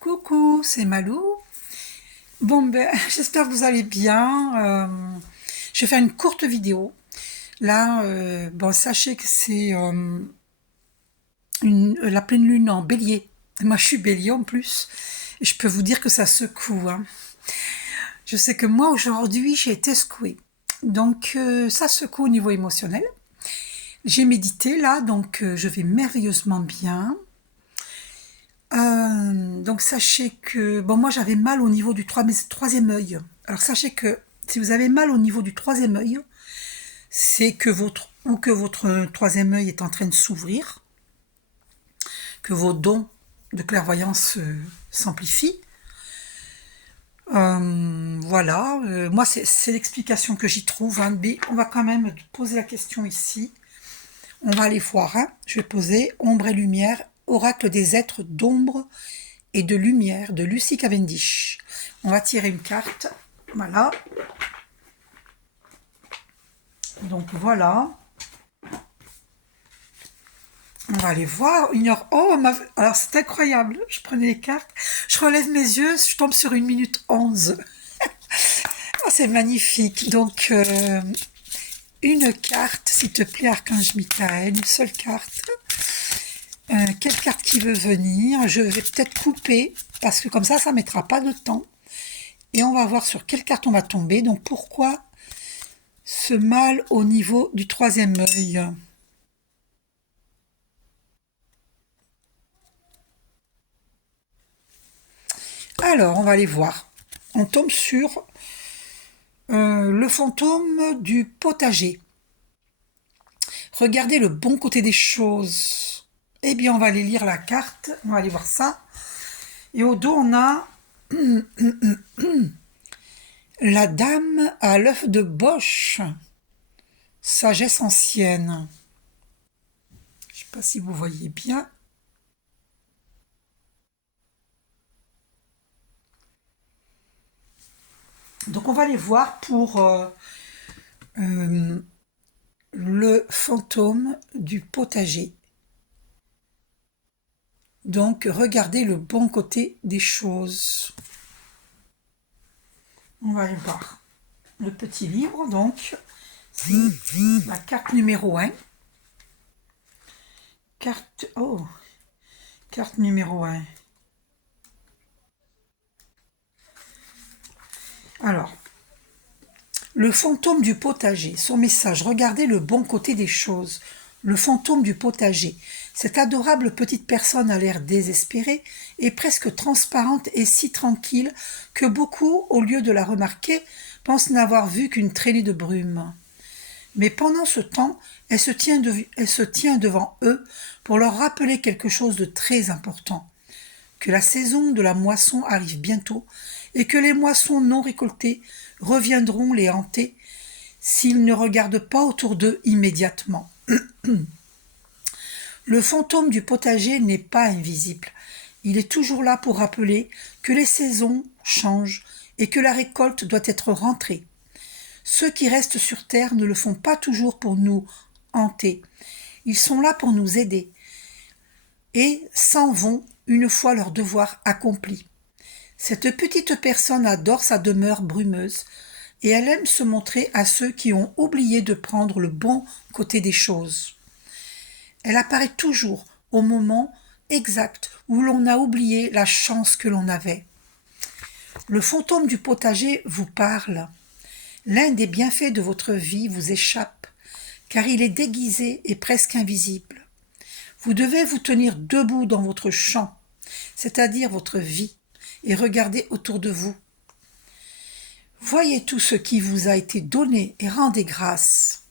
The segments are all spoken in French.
Coucou, c'est Malou. Bon, j'espère que vous allez bien. Je vais faire une courte vidéo. Là, bon, sachez que c'est la pleine lune en bélier. Moi, je suis bélier en plus. Et je peux vous dire que ça secoue, hein. Je sais que moi, aujourd'hui, j'ai été secouée. Donc, ça secoue au niveau émotionnel. J'ai médité là, donc je vais merveilleusement bien. Donc sachez que, bon, moi j'avais mal au niveau du troisième œil. Alors sachez que si vous avez mal au niveau du troisième œil, c'est que votre troisième œil est en train de s'ouvrir, que vos dons de clairvoyance s'amplifient. Voilà, moi c'est l'explication que j'y trouve, hein. Mais on va quand même poser la question ici. On va aller voir, hein. Je vais poser ombre et lumière, oracle des êtres d'ombre et de lumière de Lucy Cavendish. On va tirer une carte. Voilà. Donc voilà. On va aller voir. Oh, alors c'est incroyable. Je prenais les cartes. Je relève mes yeux. Je tombe sur 1 minute 11. Oh, c'est magnifique. Donc, une carte, s'il te plaît, Archange Michael. Une seule carte. Quelle carte qui veut venir? Je vais peut-être couper parce que comme ça ne mettra pas de temps. Et on va voir sur quelle carte on va tomber. Donc pourquoi ce mal au niveau du troisième œil? Alors on va aller voir. On tombe sur le fantôme du potager. Regardez le bon côté des choses. Eh bien on va aller lire la carte. On va aller voir ça. Et au dos on a la dame à l'œuf de Bosch. Sagesse ancienne. Je ne sais pas si vous voyez bien. Donc on va aller voir pour le fantôme du potager. Donc regardez le bon côté des choses. On va aller voir le petit livre, donc c'est la carte numéro 1. Carte numéro 1. Alors, le fantôme du potager. Son message, regardez le bon côté des choses. Le fantôme du potager. Cette adorable petite personne a l'air désespérée et presque transparente et si tranquille que beaucoup, au lieu de la remarquer, pensent n'avoir vu qu'une traînée de brume. Mais pendant ce temps, elle se tient devant eux pour leur rappeler quelque chose de très important. Que la saison de la moisson arrive bientôt et que les moissons non récoltées reviendront les hanter s'ils ne regardent pas autour d'eux immédiatement. Le fantôme du potager n'est pas invisible. Il est toujours là pour rappeler que les saisons changent et que la récolte doit être rentrée. Ceux qui restent sur terre ne le font pas toujours pour nous hanter. Ils sont là pour nous aider et s'en vont une fois leur devoir accompli. Cette petite personne adore sa demeure brumeuse et elle aime se montrer à ceux qui ont oublié de prendre le bon côté des choses. Elle apparaît toujours au moment exact où l'on a oublié la chance que l'on avait. Le fantôme du potager vous parle. L'un des bienfaits de votre vie vous échappe, car il est déguisé et presque invisible. Vous devez vous tenir debout dans votre champ, c'est-à-dire votre vie, et regarder autour de vous. Voyez tout ce qui vous a été donné et rendez grâce.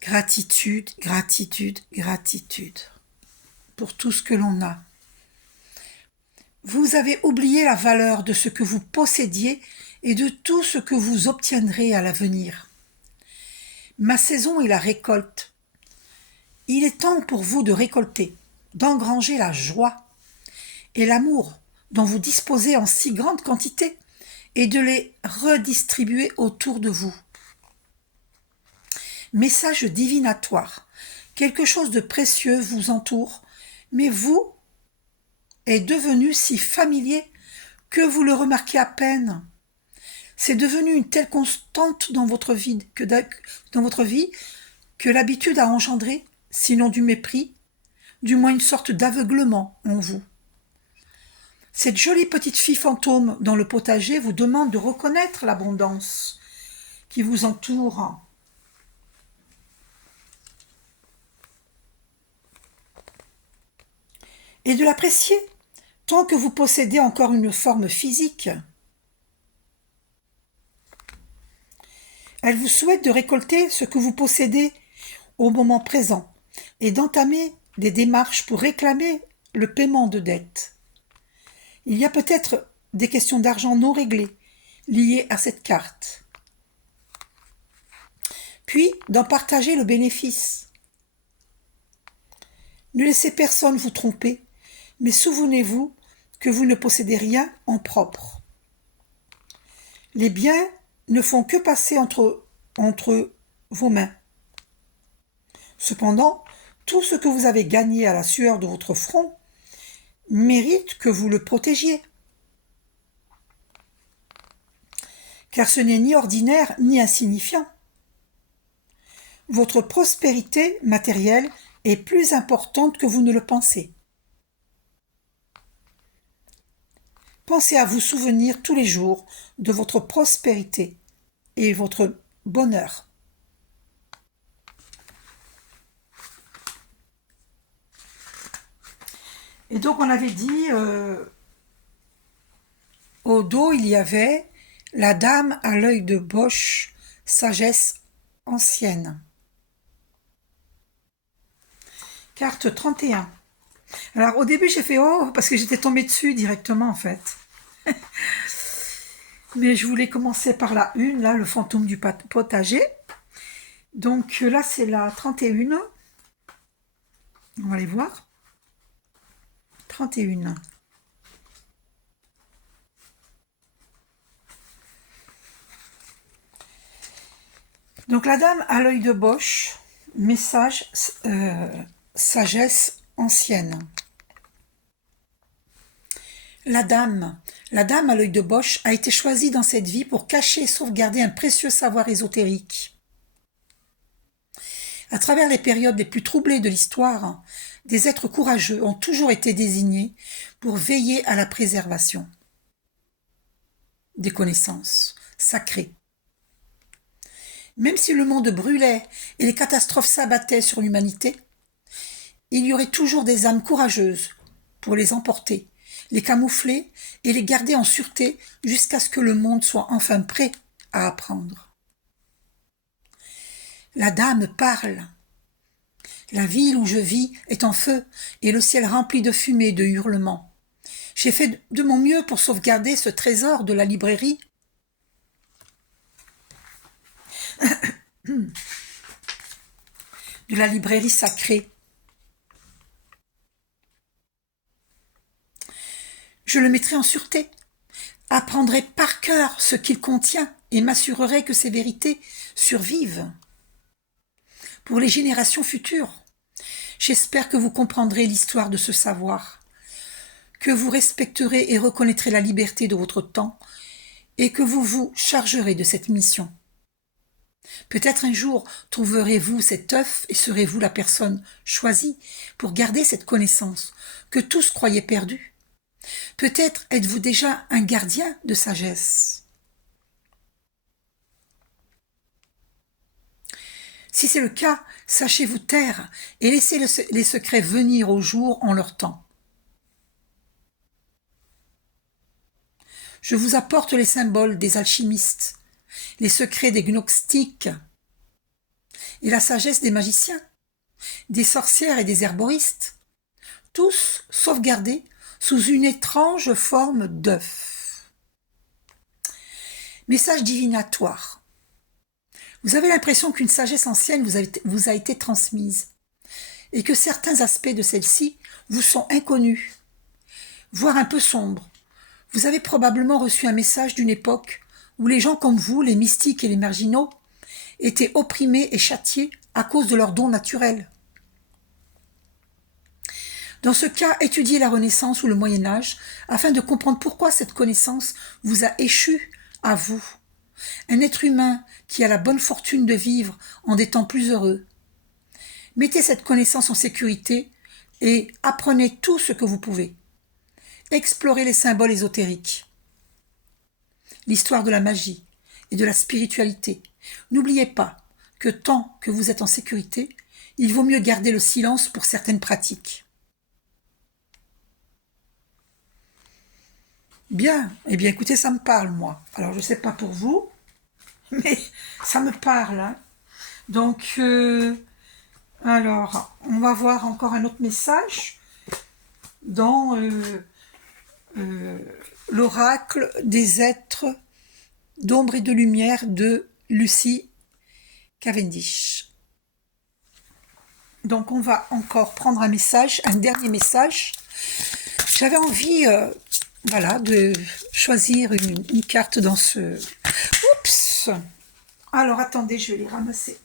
Gratitude, gratitude, gratitude pour tout ce que l'on a. Vous avez oublié la valeur de ce que vous possédiez et de tout ce que vous obtiendrez à l'avenir. Ma saison est la récolte. Il est temps pour vous de récolter, d'engranger la joie et l'amour dont vous disposez en si grande quantité et de les redistribuer autour de vous. Message divinatoire. Quelque chose de précieux vous entoure, mais vous est devenu si familier que vous le remarquez à peine. C'est devenu une telle constante dans votre vie que l'habitude a engendré, sinon du mépris, du moins une sorte d'aveuglement en vous. Cette jolie petite fille fantôme dans le potager vous demande de reconnaître l'abondance qui vous entoure. Et de l'apprécier, tant que vous possédez encore une forme physique. Elle vous souhaite de récolter ce que vous possédez au moment présent et d'entamer des démarches pour réclamer le paiement de dettes. Il y a peut-être des questions d'argent non réglées liées à cette carte. Puis, d'en partager le bénéfice. Ne laissez personne vous tromper, mais souvenez-vous que vous ne possédez rien en propre. Les biens ne font que passer entre vos mains. Cependant, tout ce que vous avez gagné à la sueur de votre front mérite que vous le protégiez. Car ce n'est ni ordinaire ni insignifiant. Votre prospérité matérielle est plus importante que vous ne le pensez. Pensez à vous souvenir tous les jours de votre prospérité et votre bonheur. Et donc on avait dit, au dos il y avait la dame à l'œil de Bosch, sagesse ancienne. Carte 31. Alors au début j'ai fait oh parce que j'étais tombée dessus directement en fait. Mais je voulais commencer par la une, là, le fantôme du potager. Donc là c'est la 31. On va aller voir. 31. Donc la dame à l'œil de Bosch, message sagesse ancienne. La dame à l'œil de Bosch a été choisie dans cette vie pour cacher et sauvegarder un précieux savoir ésotérique. À travers les périodes les plus troublées de l'histoire, des êtres courageux ont toujours été désignés pour veiller à la préservation des connaissances sacrées. Même si le monde brûlait et les catastrophes s'abattaient sur l'humanité, il y aurait toujours des âmes courageuses pour les emporter, les camoufler et les garder en sûreté jusqu'à ce que le monde soit enfin prêt à apprendre. La dame parle. La ville où je vis est en feu et le ciel rempli de fumée et de hurlements. J'ai fait de mon mieux pour sauvegarder ce trésor de la librairie. De la librairie sacrée. Je le mettrai en sûreté, apprendrai par cœur ce qu'il contient et m'assurerai que ces vérités survivent. Pour les générations futures, j'espère que vous comprendrez l'histoire de ce savoir, que vous respecterez et reconnaîtrez la liberté de votre temps et que vous vous chargerez de cette mission. Peut-être un jour trouverez-vous cet œuf et serez-vous la personne choisie pour garder cette connaissance que tous croyaient perdue. Peut-être êtes-vous déjà un gardien de sagesse. Si c'est le cas, sachez vous taire et laissez les secrets venir au jour en leur temps. Je vous apporte les symboles des alchimistes, les secrets des gnostiques et la sagesse des magiciens, des sorcières et des herboristes, tous sauvegardés sous une étrange forme d'œuf. Message divinatoire. Vous avez l'impression qu'une sagesse ancienne vous a été transmise et que certains aspects de celle-ci vous sont inconnus, voire un peu sombres. Vous avez probablement reçu un message d'une époque où les gens comme vous, les mystiques et les marginaux, étaient opprimés et châtiés à cause de leurs dons naturels. Dans ce cas, étudiez la Renaissance ou le Moyen Âge afin de comprendre pourquoi cette connaissance vous a échu à vous. Un être humain qui a la bonne fortune de vivre en des temps plus heureux. Mettez cette connaissance en sécurité et apprenez tout ce que vous pouvez. Explorez les symboles ésotériques, l'histoire de la magie et de la spiritualité. N'oubliez pas que tant que vous êtes en sécurité, il vaut mieux garder le silence pour certaines pratiques. Bien, eh bien écoutez, ça me parle moi. Alors je ne sais pas pour vous, mais ça me parle. Hein. Donc, alors, on va voir encore un autre message dans l'oracle des êtres d'ombre et de lumière de Lucy Cavendish. Donc on va encore prendre un message, un dernier message. J'avais envie de choisir une carte dans ce... Oups! Alors attendez, je vais les ramasser.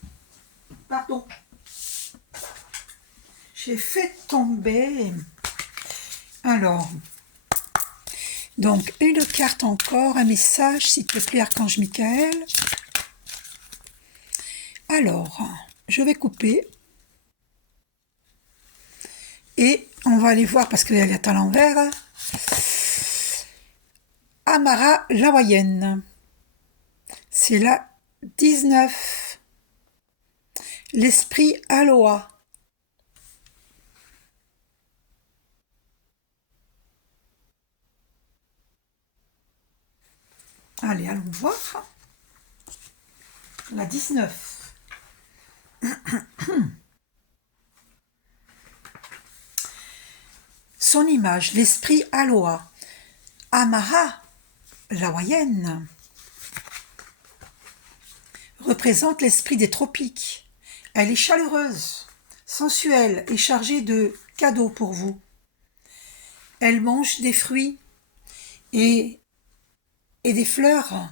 Pardon. J'ai fait tomber... Alors... Donc, une carte encore, un message, s'il te plaît, Archange Michael. Alors, je vais couper. Et on va aller voir, parce qu'elle est à l'envers. Amara l'Hawaïenne. C'est la 19. L'esprit Aloha. Allez, allons voir. La 19. Son image, l'esprit Aloha. Amara, l'Hawaïenne, représente l'esprit des tropiques. Elle est chaleureuse, sensuelle et chargée de cadeaux pour vous. Elle mange des fruits et des fleurs.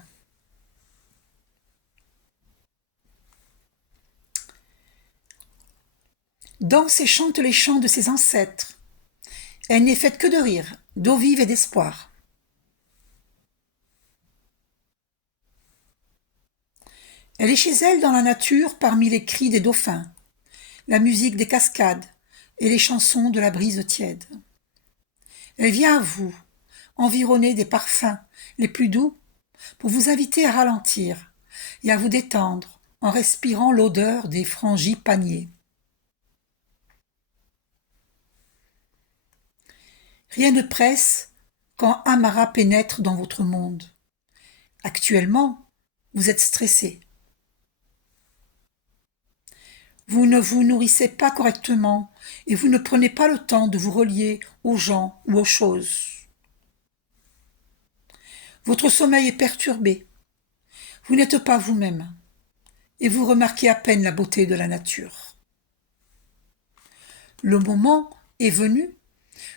Danse et chante les chants de ses ancêtres. Elle n'est faite que de rire, d'eau vive et d'espoir. Elle est chez elle dans la nature parmi les cris des dauphins, la musique des cascades et les chansons de la brise tiède. Elle vient à vous, environnée des parfums les plus doux, pour vous inviter à ralentir et à vous détendre en respirant l'odeur des frangipaniers. Rien ne presse quand Amara pénètre dans votre monde. Actuellement, vous êtes stressé. Vous ne vous nourrissez pas correctement et vous ne prenez pas le temps de vous relier aux gens ou aux choses. Votre sommeil est perturbé. Vous n'êtes pas vous-même et vous remarquez à peine la beauté de la nature. Le moment est venu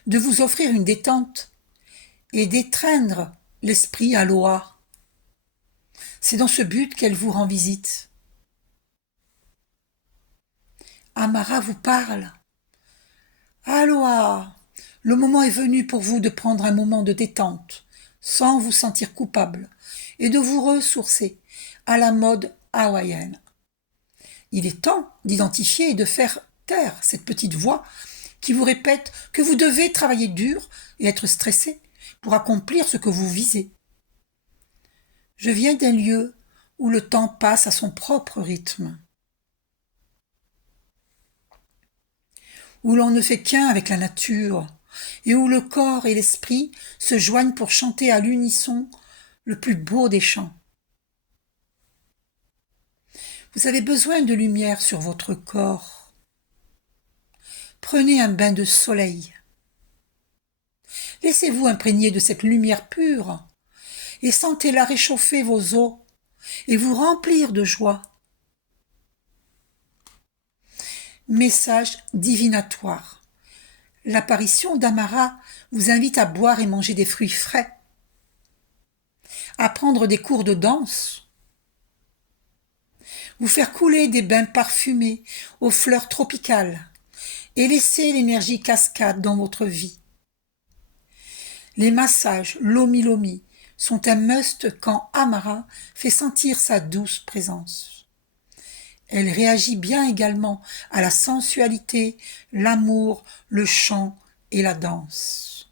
de vous offrir une détente et d'étreindre l'esprit Aloha. C'est dans ce but qu'elle vous rend visite. Amara vous parle. Aloha, le moment est venu pour vous de prendre un moment de détente, sans vous sentir coupable, et de vous ressourcer à la mode hawaïenne. Il est temps d'identifier et de faire taire cette petite voix qui vous répète que vous devez travailler dur et être stressé pour accomplir ce que vous visez. Je viens d'un lieu où le temps passe à son propre rythme, où l'on ne fait qu'un avec la nature, et où le corps et l'esprit se joignent pour chanter à l'unisson le plus beau des chants. Vous avez besoin de lumière sur votre corps. Prenez un bain de soleil. Laissez-vous imprégner de cette lumière pure et sentez-la réchauffer vos os et vous remplir de joie. Message divinatoire. L'apparition d'Amara vous invite à boire et manger des fruits frais, à prendre des cours de danse, vous faire couler des bains parfumés aux fleurs tropicales et laissez l'énergie cascade dans votre vie. Les massages Lomi Lomi sont un must quand Amara fait sentir sa douce présence. Elle réagit bien également à la sensualité, l'amour, le chant et la danse.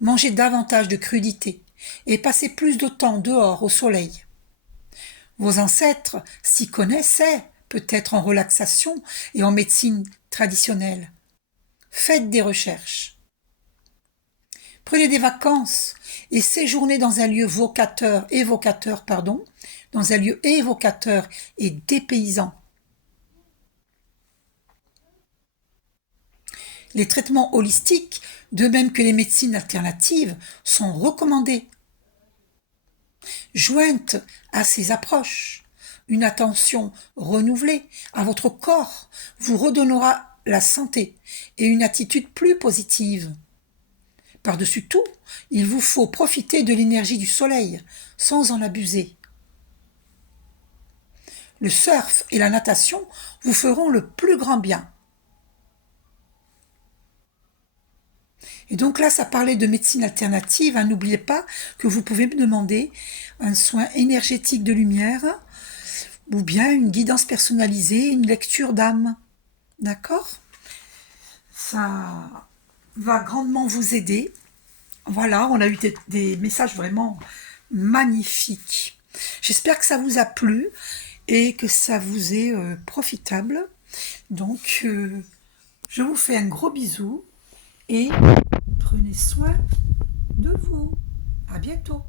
Mangez davantage de crudités et passez plus de temps dehors au soleil. Vos ancêtres s'y connaissaient, peut-être en relaxation et en médecine traditionnelle. Faites des recherches. Prenez des vacances et séjournez dans un lieu dans un lieu évocateur et dépaysant. Les traitements holistiques, de même que les médecines alternatives, sont recommandés. Jointe à ces approches, une attention renouvelée à votre corps vous redonnera la santé et une attitude plus positive. Par-dessus tout, il vous faut profiter de l'énergie du soleil sans en abuser. Le surf et la natation vous feront le plus grand bien. Et donc là, ça parlait de médecine alternative. N'oubliez pas que vous pouvez me demander un soin énergétique de lumière ou bien une guidance personnalisée, une lecture d'âme. D'accord ? Ça va grandement vous aider. Voilà, on a eu des messages vraiment magnifiques. J'espère que ça vous a plu et que ça vous est profitable. Donc, je vous fais un gros bisou et prenez soin de vous. À bientôt.